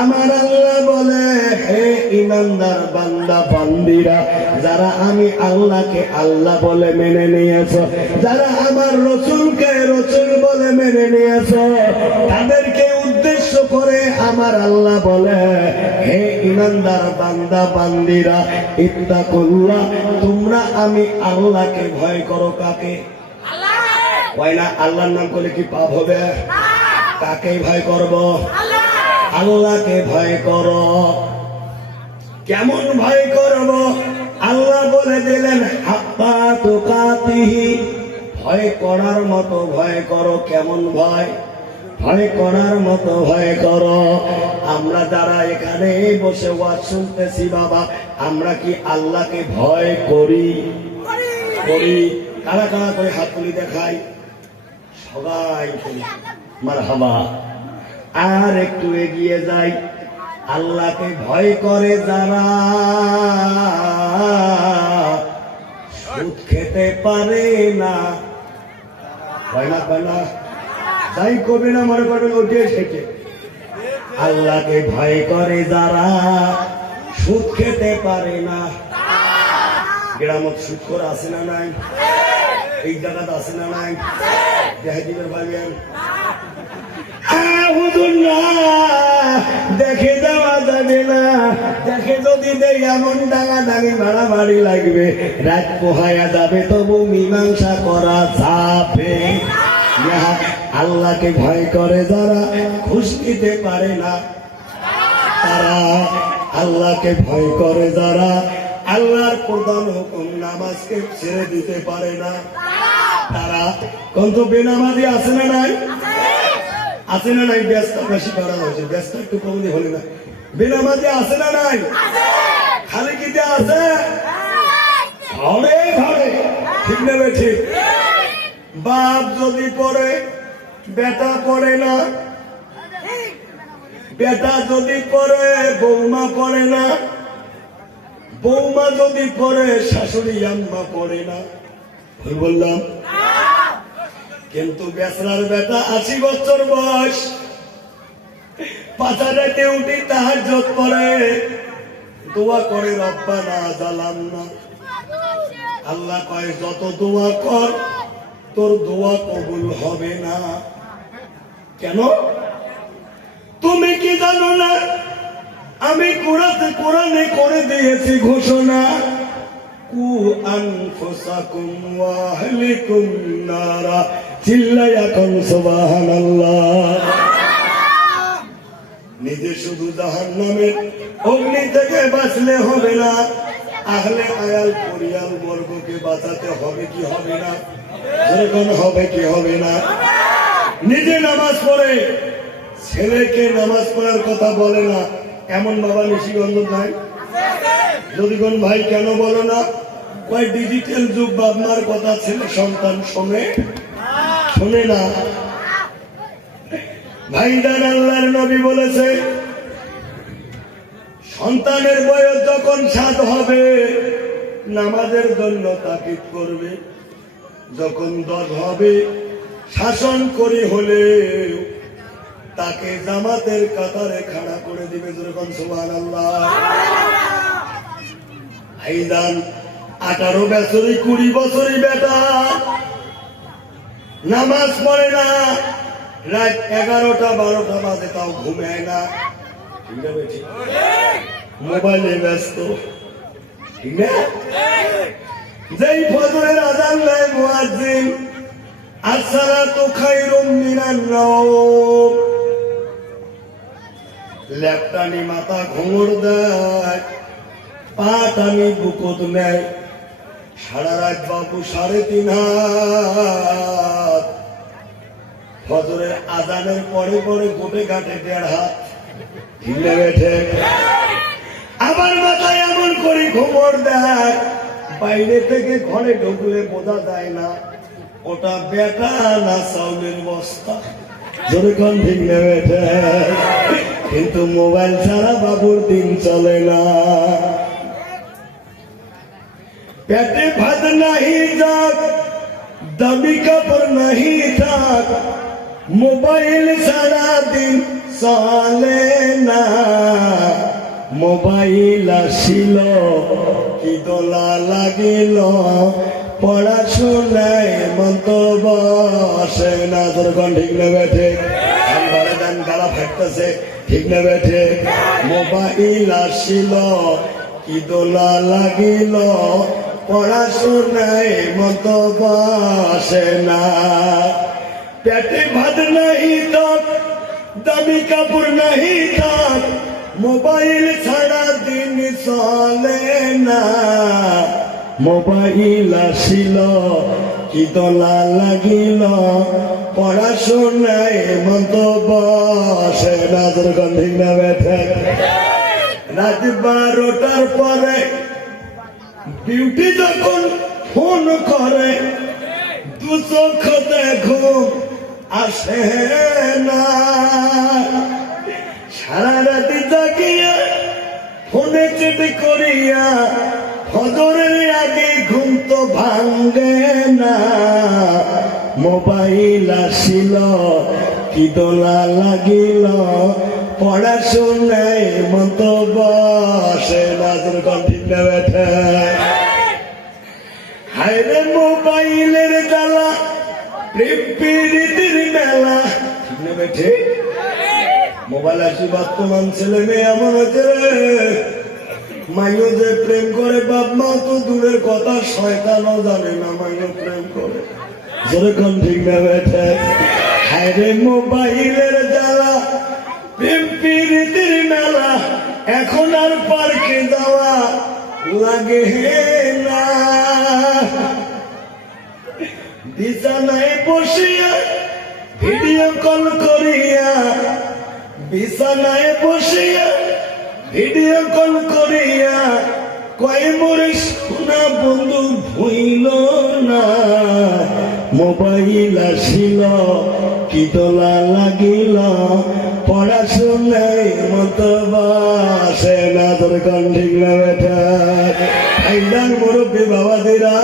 আমার আল্লাহ বলে, হে ইমানদার বান্দা বান্দিরা, যারা আমি আল্লাহকে আল্লাহ বলে মেনে নিয়েছো, যারা আমার রসুলকে রসুল বলে মেনে নিয়েছো, তাদেরকে উদ্দেশ্য করে আমার আল্লাহ বলে, হে ইমানদার বান্দা বান্দিরা, ইত্তাকুল্লাহ, তোমরা আমি আল্লাহকে ভয় করো। কাকে? হয় না? আল্লাহর নাম করলে কি পাপ হবে? কাকে ভয় করব? আল্লাহকে ভয় করো। কেমন ভয় করব? আল্লাহ বলে দিলেন, হাক্কা তুকাতিহি, ভয় করার মতো ভয় করো। কেমন ভয়? ভয় করার মতো ভয় করো। আমরা যারা এখানে বসে ওয়াজ শুনতেছি বাবা, আমরা কি আল্লাহকে ভয় করি? করি। কারা কারা করে হাত তুলি দেখাই? সবাই মারহাবা। আর একটু এগিয়ে যাই, আল্লাহকে ভয় করে যারা সুদ খেতে পারে না। হয় না? হয় না? যাই করবে না, মনে করবেন উঠে থেকে। আল্লাহকে ভয় করে যারা সুদ খেতে পারে না। গ্রামত সুদ করে আসে না নাই? এই জায়গাতে আসে না নাই? জাহিদিনের ভাইবেন দেখে দেওয়া যাবে না। দেখে যদি দেয় এমন ডাঙা ডাঙি বাড়াবাড়ি লাগবে, রাত পোহায়া যাবে, তবু মীমাংসা করা যাবে। আল্লাহকে ভয় করে যারা ঘুষ দিতে পারে না, তারা আল্লাহকে ভয় করে যারা আল্লাহর প্রধান হুকুম নামাজকে ছেড়ে দিতে পারে না, তারা কত বেনামাজি আছে না নাই? আছে না নাই? ব্যস্ত বেশি করা হয়েছে, ব্যস্ত একটু কম দিয়ে হলে না। বেনামাজি আছে না নাই? খালি কি আছে? ঘরে ঘরে। ঠিক নেবে? ঠিক। বাপ যদি পড়ে, বেটা পড়ে না। বেটা যদি পড়ে, বৌমা পড়ে না। বৌমা যদি পড়ে, শাশুড়ি আম্মা পড়ে না। ভুল বললাম? কিন্তু বেচরার বেটা 80 বছর বয়স, পাঁচারেতে উঠি তাহাজ্জুদ পড়ে, দোয়া করে, রব্বানা যালামনা। আল্লাহ কয়, যত দোয়া কর তোর দোয়া কবুল হবে না। কেন? তুমি কি জানো না? আমি কোরআনে করে দিয়েছি ঘোষণা, কু আনফুসাকুম ওয়া আহলিকুম নারা। চিল্লায়া কোন সুবহানাল্লাহ। নিজে শুধু জাহান্নামের অগ্নি থেকে বাঁচলে হবে না, আহলে আয়াল পরিয়াল বর্গকে বাঁচাতে হবে কি হবে না? যেরকম হবে কি হবে না? নিজে নামাজ পড়ে ছেলেকে নামাজ পড়ার কথা বলে না, এমন বাবা নিশিগঞ্জ নাই? যদি কোন ভাই কেন বলো না? কয় ডিজিটাল যুগ, বাবমার কথা ছেলে সন্তান শোনে না। ভাইদান, আল্লাহর নবী বলেছে, সন্তানের বয়স যখন 7 হবে নামাজের জন্য তাকিদ করবে, যখন 10 হবে শাসন করে হলে তাকে জামাতের কাতারে খাড়া করে দিবে। যেরকম সুবহানাল্লাহ। ভাইদান, 18 বছরই 20 বছরই বেটা নামাজ পড়ে না, রাত 11টা 12টা বাজে তাও ঘুমায় না। মোবাইলে ব্যস্ত। ঠিক না? যেই ফজরের আযান দেয় মুয়াজ্জিন, আসসালাতু খায়রুম মিনান নাওম, লেপটানি মাথা ঘুমড় দেয়, পা টানি বুকুত নেয়, সারা রাত বাবু 3.5 হাত। ফজরের আযানের পরে পরে গোটে ঘাটে 1.5 হাত। ঠিক না বেঠে? আবার মাথায় এমন করে ঘুমড় দেয়, বাইরে থেকে ঘরে ঢুকলে বোঝা যায় না ওটা বেটা না চাউলের বস্তা। যেরকম ঠিক না বেঠে? কিন্তু মোবাইল ছাড়া বাবুর দিন চলে না। পেটে ভাত নাহি যাক, দামি কাপড় নাহি থাক, মোবাইল সারা দিন চলে না, মোবাইল আসিল কি দোলা লাগিল, পড়াশোনায় মন তো বসে না। যখন ঠিক না বেঠে ঘরে দান গালা ফাটতেছে, ঠিক না বেঠে? মোবাইল আসিল কি দোলা লাগিল, পড়াশোনায় মন তো বসে না। পেটে ভাত নাহি থাক, দামি কাপড় নাহি থাক, মোবাইল ছাড়া দিন চলে না, মোবাইল আসিল কি দোলা লাগিল, পড়াশোনায় মন তো বসে না। যখন ঠিক না বেঠে? রাত 12টার পরে ডিউটি যখন ফোন করে, দু চোখ দেখো আসে না, সারা রাতি জাগিয়া ফোনে চেট করিয়া ফজরের আগে ঘুম তো ভাঙ্গে না, মোবাইল আসিল কি দোলা লাগিল, পড়াশোনায় মন তো বসে না। যখন ঠিক না বেঠে? হায়রে মোবাইলের জ্বালা, প্রেম প্রীতির মেলা, ঠিক না বেঠে? মোবাইল আসি বর্তমান ছেলে মেয়ে এমন হচ্ছে, মাইও যে প্রেম করে বাপ মা তো দূরের কথা, শয়তানও জানে না মাইও প্রেম করে। যেরকম ঠিক না বেঠে? হায়রে মোবাইলের জ্বালা, প্রেম প্রীতির মেলা, এখন আর পার্কে যাওয়া লাগে না, বিছানায় বসিয়া ভিডিও কল করিয়া, বিছানায় বসিয়া ভিডিও কল করিয়া কয় মোরে সোনা বন্ধু ভুইল না, মোবাইল আসিল কি দোলা লাগিল, পড়াশোনায় মতো বসে না। তোর কোন ঠিক না বেঠা? আইডান মুরব্বী বাবাদিরা,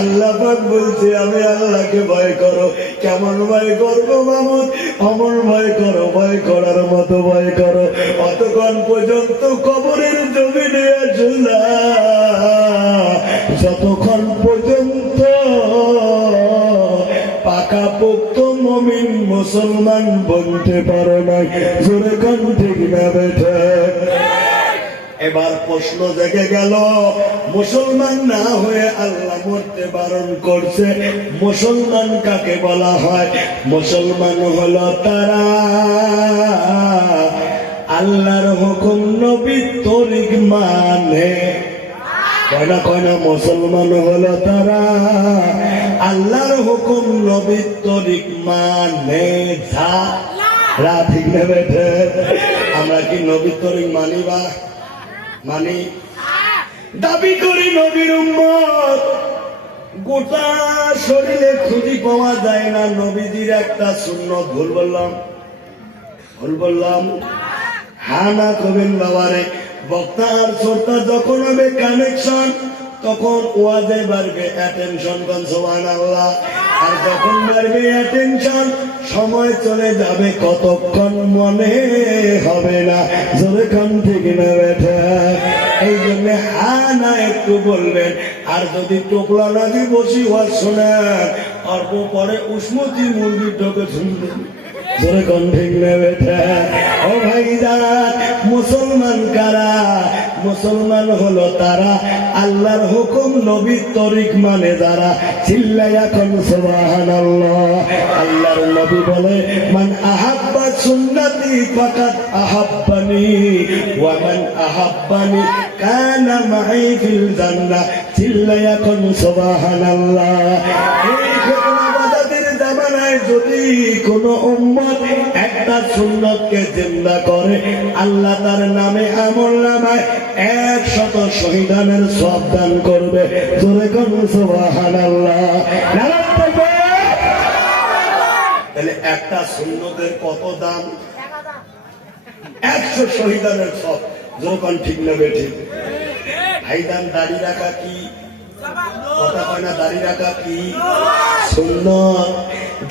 আল্লাহ পাক বলছে আমি আল্লাহকে ভয় করো। কেমন ভয় করবো মামুদ? অমন ভয় করো, ভয় করার মতো ভয় করো। অতক্ষণ পর্যন্ত কবরের জমিনে ঝুলা, যতক্ষণ পর্যন্ত পাকা পোক্ত মমিন মুসলমান বলতে পারো নাই। জোরে কোন ঠিক না বেঠে? এবার প্রশ্ন জেগে গেল, মুসলমান না হয়ে আল্লাহ মরতে বারণ করছে, মুসলমান কাকে বলা হয়? মুসলমান হলো তারা আল্লাহর হুকুম নবীর তরিক মানে। কয়না কয়না মুসলমান হলো তারা আল্লাহর হুকুম নবীর তরিক মানে। যা ঠিক না বেঠে? আমরা কি নবীর তরিক মানি? বা মানি, দাবি করি নবীর উম্মত। গোটা শরীরে খুঁজি পাওয়া যায় না নবীজির একটা সুন্নত। ভুল বললাম? ভুল বললাম? হ্যাঁ না কবেন বাবারে? বক্তা আর শ্রোতা যখন হবে কানেকশন, তখন ওয়াজে বাড়বে অ্যাটেনশন। কোন সুবহানাল্লাহ। আর যখন বাড়বে অ্যাটেনশন, সময় চলে যাবে, কতক্ষণ মনে হবে না। জোরে কোন ঠিক না বেঠা? এই জন্য হ্যাঁ না একটু বলবেন। আর যদি টোপলা না দিয়ে বসি ওয়াজ শোনেন, অল্প পরে উসমতি মুরগির ঢোকে শুনবেন। জোরে কোন ঠিক না বেঠা? ও ভাইজান, মুসলমান কারা? মুসলমান হলো তারা আল্লাহর হুকুম নবীর তরিক মানে যারা। চিল্লায়া কোন সুবহানাল্লাহ। আল্লাহর নবী বলে, মান আহাব্বা সুন্নতি ফাকাদ আহাব্বানি ওয়া মান আহাব্বানি কানা মাই ফিল জান্নাহ। চিল্লায়া কোন সুবহানাল্লাহ। এই ঘটনাবাদের জামানায় যদি কোন উম্মত একটা সুন্নতকে জিন্দা করে, আল্লাহ তার নামে আমলনামায় 100 শহীদানের সওয়াব দান করবে। জোরে কোন সুবহানাল্লাহ। তাহলে একটা সুন্নতের কত দাম? 100 শহীদানের সওয়াব। জোরে কোন ঠিক না বেঠিক? ভাইজান, দাড়ি রাখা কি কথা কয় না? দাড়ি রাখা কি সুন্নত?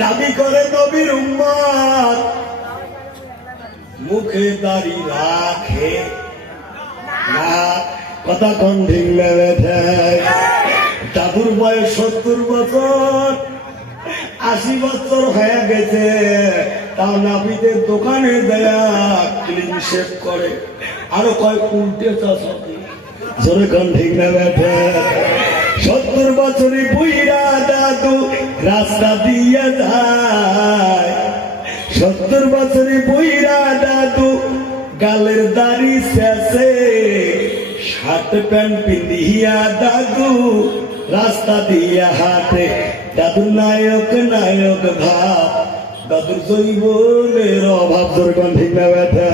দাবি করে নবীর উম্মত, মুখে দাড়ি রাখে না, কথা কোন ঠিক লেগেছে। দাদুর বয়স 70 বছর, 80 বছর হয়ে গেছে, তাও নাপিতের দোকানে দেয়া ক্লিন শেভ করে, আরো কয় উল্টে চাষে জোরে কোন ঠিক লেগেছে। 70 বছরই বুইরা দাদু রাস্তা দিয়ে যায়, 70 বছরই বুইরা দাদু গালের দাড়ি শেষে, শার্ট প্যান্ট পিন্ধিয়া দাদু রাস্তা দিয়া হাঁটে। দাদু নায়ক নায়ক ভাব, দাদুর জৈবনের অভাব জোরগান ঠিক না ব্যথা।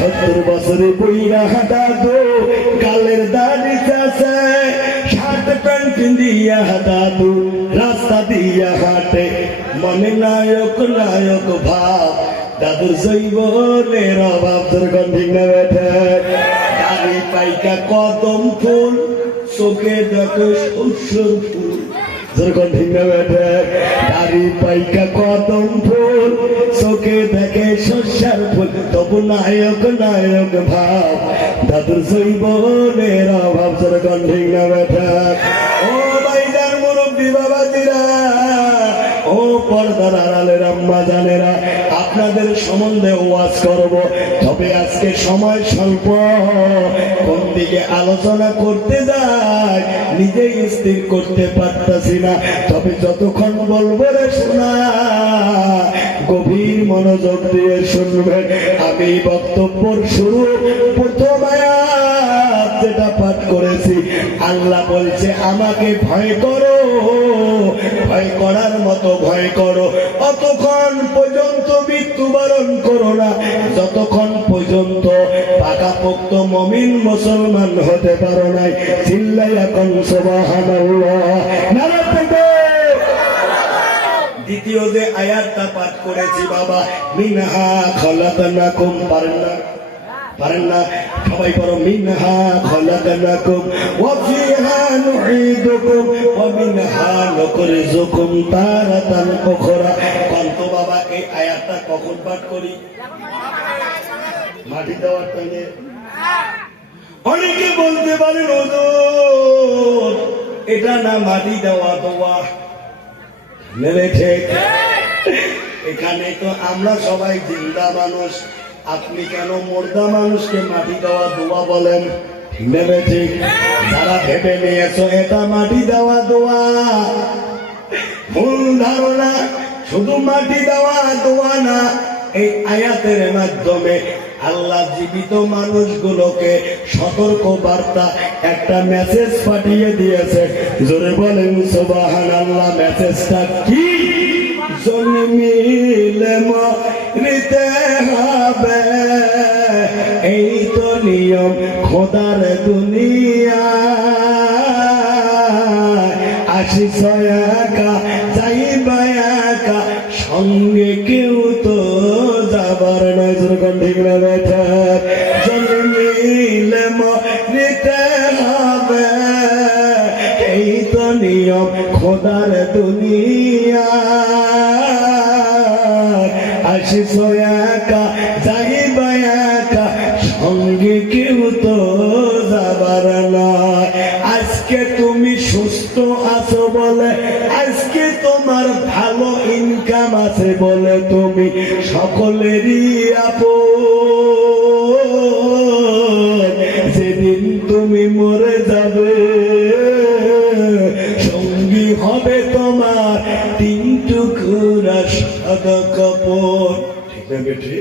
70 বছরে বুইরা দাদু গালের দাড়ি শেষে, শার্ট প্যান্ট পিন্ধিয়া দাদু রাস্তা দিয়া হাঁটে। মনে নায়ক নায়ক ভাব, দাদুর জৈবনের অভাব জোরগান ঠিক না ব্যথা। দাড়ি পাইকা কদম ফুল, চোখে দেখে শস্যর ফুল জোরগান ঠিক না ব্যথা। দাড়ি পাইকা কদম ফুল, চোখে দেখে শস্যর ফুল, তবু নায়ক নায়ক ভাব, দাদুর জৈবনের অভাব জোরগান ঠিক না ব্যথা। ও ভাইজান মুরব্বী বাবাজিরা, ও পর্দার আড়ালের আম্মা জানেরা, আপনাদের সম্বন্ধে ওয়াজ করব, তবে আজকে সময় স্বল্প, কোন দিকে আলোচনা করতে যাই নিজেই স্থির করতে পারতাছি না। তবে যতক্ষণ বলবো রে শোনা, গভীর মনোযোগ দিয়ে শুনবেন। আমি বক্তব্যর শুরু প্রথম আয়াত যেটা পাঠ করেছি, আল্লাহ বলছে আমাকে ভয় করো, ভয় করার মতো ভয় করো, অতক্ষণ পর্যন্ত মৃত্যুবরণ করো না, যতক্ষণ পর্যন্ত পাকাপোক্ত মুমিন মুসলমান হতে পারো নাই। চিল্লাইয়া কোন সুবহানাল্লাহ, নারে তাকবীর। দ্বিতীয় যে আয়াতটা পাঠ করেছি বাবা, মিনহা খলাকনাকুম, পারেন না সবাই পড়ো, মিনহা খলাকনাকুম ওয়া ফিহা নুঈদুকুম ওয়া মিনহা নুখরিজুকুম তারাতান উখরা। কন্ত বাবা এই আয়াতটা কখন পাঠ করি? মাটি দেওয়ার টাইমে। অনেকে বলতে পারে হুজুর এটা না মাটি দেওয়া দোয়া, নেমেছে এখানে তো আমরা সবাই জিন্দা মানুষ, আপনি কেন মুর্দা মানুষকে মাটি দেওয়া দোয়া বলেন? নেমেছে যারা ভেবে নিয়েছো এটা মাটি দেওয়া দোয়া, ভুল ধারণা। শুধু মাটি দেওয়া দোয়া না, এই আয়াতের মাধ্যমে আল্লাহ জীবিত মানুষগুলোকে সতর্ক বার্তা একটা মেসেজ পাঠিয়ে দিয়েছে। জোরে বলেন সুবহানাল্লাহ। মেসেজটা কি? জন্মিলে মরিতে হবে, এই তো নিয়ম খোদার দুনিয়া। আসিস একা যাইবা একা, সঙ্গে কেউ তো যাবার নজর ঠিক না বেঠা। জন্মিলে মরিতে হবে, এই তো নিয়ম খোদার দুনিয়া। আসিস একা যাইবা একা, সঙ্গে কেউ তো যাবার নয়। আজকে তুমি সুস্থ আছো বলে, আজকে তোমার ভালো ইনকাম আছে বলে তুমি সকলেরই আপন। যেদিন তুমি মরে যাবে, সঙ্গী হবে তোমার 3 টুকরা সাদা কাপড়। ঠিক না বেঠি?